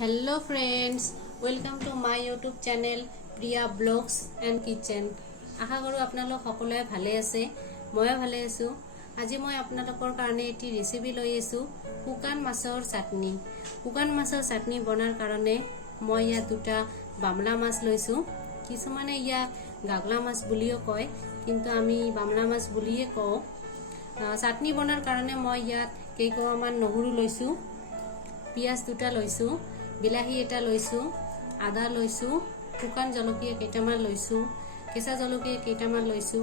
Hello friends, welcome to my YouTube channel Priya blogs and kitchen. आशा करूँ आपनालोक सकलोৱে भाले आछे, मयो भाले आछो। আজি মই আপোনালোকৰ কাৰণে এটি ৰেচিপি লৈ আছো, শুকান মাছৰ চাটনি। শুকান মাছৰ চাটনি বনাৰ কাৰণে মই ইয়াত দুটা বামলা মাছ লৈছো। কিছুমানে ইয়াক গাগলা মাছ বুলিও কয়, কিন্তু আমি বামলা মাছ বুলিয়ে কওঁ। চাটনি বনাৰ কাৰণে মই ইয়াত কেইকোৰামান নহৰু লৈছো, পিয়াজ দুটা লৈছো, বিলাহী এটা লৈছো, আদা লৈছো, শুকান জলকীয়া কেইটামান লৈছো, কেঁচা জলকীয়া কেইটামান লৈছো,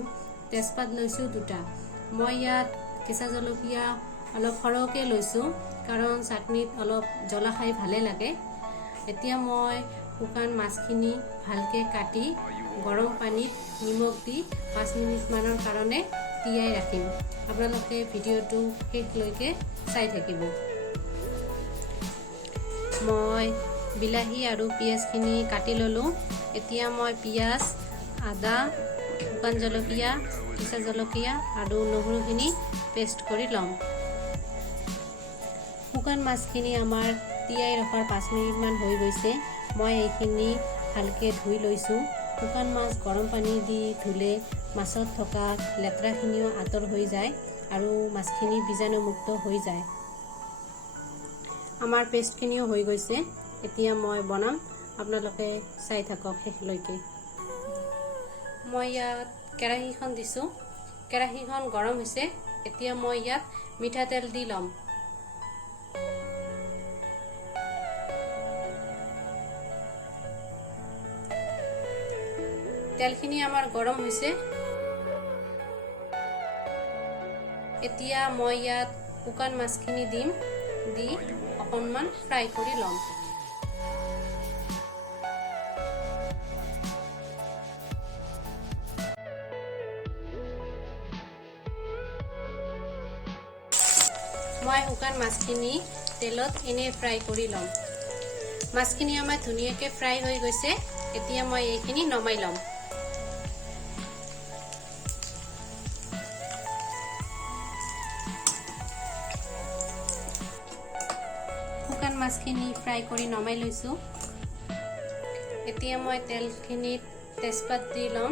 তেজপাত লৈছো দুটা। মই ইয়াত কেঁচা জলকীয়া অলপ সৰহকৈ লৈছো, কাৰণ চাটনিত অলপ জ্বলা খাই ভালে লাগে। এতিয়া মই শুকান মাছখিনি ভালকৈ কাটি গৰম পানীত নিমখ দি 5 মিনিটমানৰ কাৰণে তিয়াই ৰাখিম। আপোনালোকে ভিডিঅ'টো শেষলৈকে চাই থাকিব। মই বিলাহী আৰু পিঁয়াজখিনি কাটি ললোঁ। এতিয়া মই পিঁয়াজ, আদা, শুকান জলকীয়া, কেঁচা জলকীয়া আৰু নহৰুখিনি পেষ্ট কৰি ল'ম। শুকান মাছখিনি আমাৰ তিয়াই ৰখাৰ 5 মিনিটমান হৈ গৈছে। মই এইখিনি ভালকৈ ধুই লৈছোঁ। শুকান মাছ গৰম পানী দি ধুলে মাছত থকা লেতেৰাখিনিও আঁতৰ হৈ যায় আৰু মাছখিনি বীজাণুমুক্ত হৈ যায়। আমাৰ পেষ্টখিনিও হৈ গৈছে। এতিয়া মই বনাম, আপোনালোকে চাই থাকক শেষলৈকে। মই ইয়াত কেৰাহীখন দিছোঁ। কেৰাহীখন গৰম হৈছে। এতিয়া মই ইয়াত মিঠাতেল দি ল'ম। তেলখিনি আমাৰ গৰম হৈছে। এতিয়া মই ইয়াত শুকান মাছখিনি দিম, দি অকণমান ফ্ৰাই কৰি ল'ম। মই শুকান মাছখিনি তেলত এনেই ফ্ৰাই কৰি ল'ম। মাছখিনি আমাৰ ধুনীয়াকৈ ফ্ৰাই হৈ গৈছে। এতিয়া মই এইখিনি নমাই ল'ম। শুকান মাছখিনি ফ্ৰাই কৰি নমাই লৈছোঁ। এতিয়া মই তেলখিনিত তেজপাত দি ল'ম।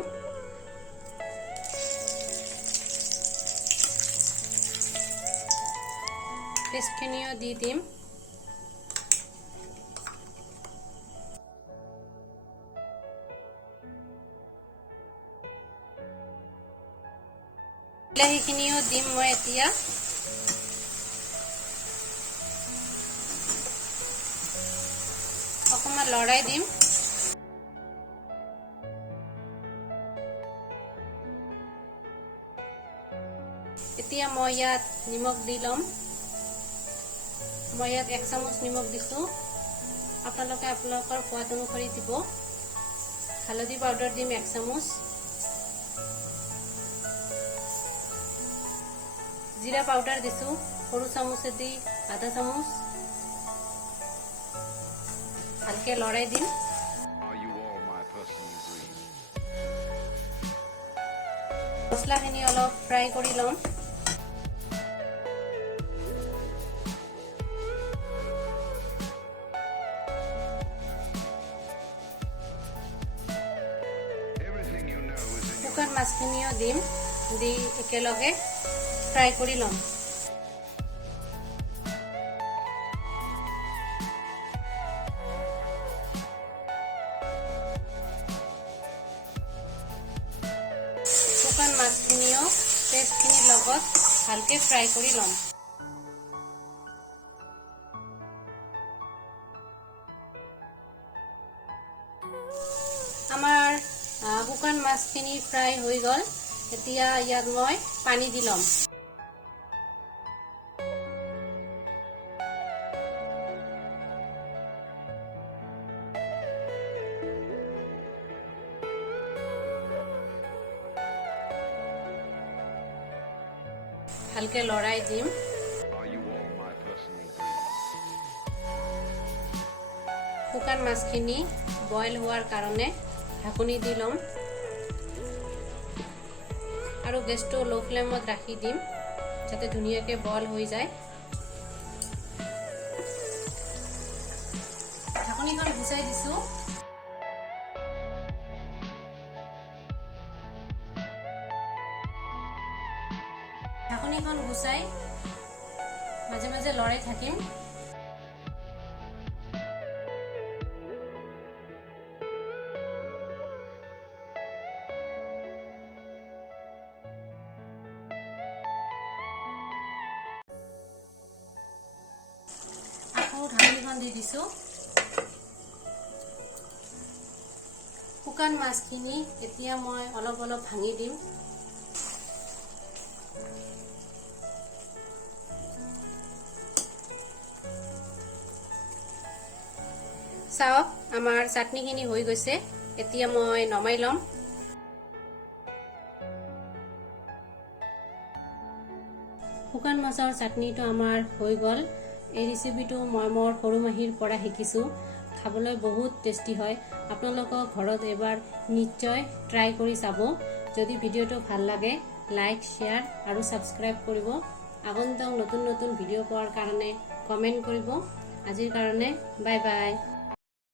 পেষ্টখিনিও দি দিম। বিলাহীখিনিও দিম মই এতিয়া। অকণমান লৰাই দিম। এতিয়া মই ইয়াত নিমখ দি ল'ম। মই ইয়াত 1 চামুচ নিমখ দিছোঁ। আপোনালোকে আপোনালোকৰ সোৱাদ অনুসৰি দিব। হালধি পাউডাৰ দিম 1 চামুচ। জিৰা পাউডাৰ দিছোঁ সৰু চামুচেদি আধা চামুচ। ভালকৈ লৰাই দিম। মছলাখিনি অলপ ফ্ৰাই কৰি ল'ম। শুকান মাছখিনিও দিম, দি একেলগে ফ্ৰাই কৰি ল'ম। শুকান মাছখিনিও পেষ্টখিনিৰ লগত ভালকৈ ফ্ৰাই কৰি ল'ম। আমাৰ শুকান মাছখিনি ফ্ৰাই হৈ গ'ল। এতিয়া ইয়াত মই পানী দি ল'ম। ভালকৈ লৰাই দিম। শুকান মাছখিনি বইল হোৱাৰ কাৰণে ঢাকনি দি ল'ম আৰু গেছটো লো ফ্লেমত ৰাখি দিম, যাতে ধুনীয়াকৈ বইল হৈ যায়। ঢাকনিখন গুচাই দিছো। ঢাকনিখন গুচাই মাজে মাজে লৰাই থাকিম। আকৌ ঢাকনিখন দি দিছো। শুকান মাছখিনি এতিয়া মই অলপ অলপ ভাঙি দিম। চাওক আমাৰ চাটনিখিনি হৈ গৈছে। এতিয়া মই নমাই লম। শুকান মাছৰ চাটনিটো আমাৰ হৈ গ'ল। এই ৰেচিপিটো মই মোৰ সৰু মাহীৰ পৰা শিকিছোঁ। খাবলৈ বহুত টেষ্টি হয়। আপোনালোকক ঘৰত এবাৰ নিশ্চয় ট্ৰাই কৰি চাব। যদি ভিডিঅ'টো ভাল লাগে লাইক, শ্বেয়াৰ আৰু ছাবস্ক্ৰাইব কৰিব। আগন্তুক নতুন নতুন ভিডিঅ' পোৱাৰ কাৰণে কমেণ্ট কৰিব। আজিৰ কাৰণে বাই বাই।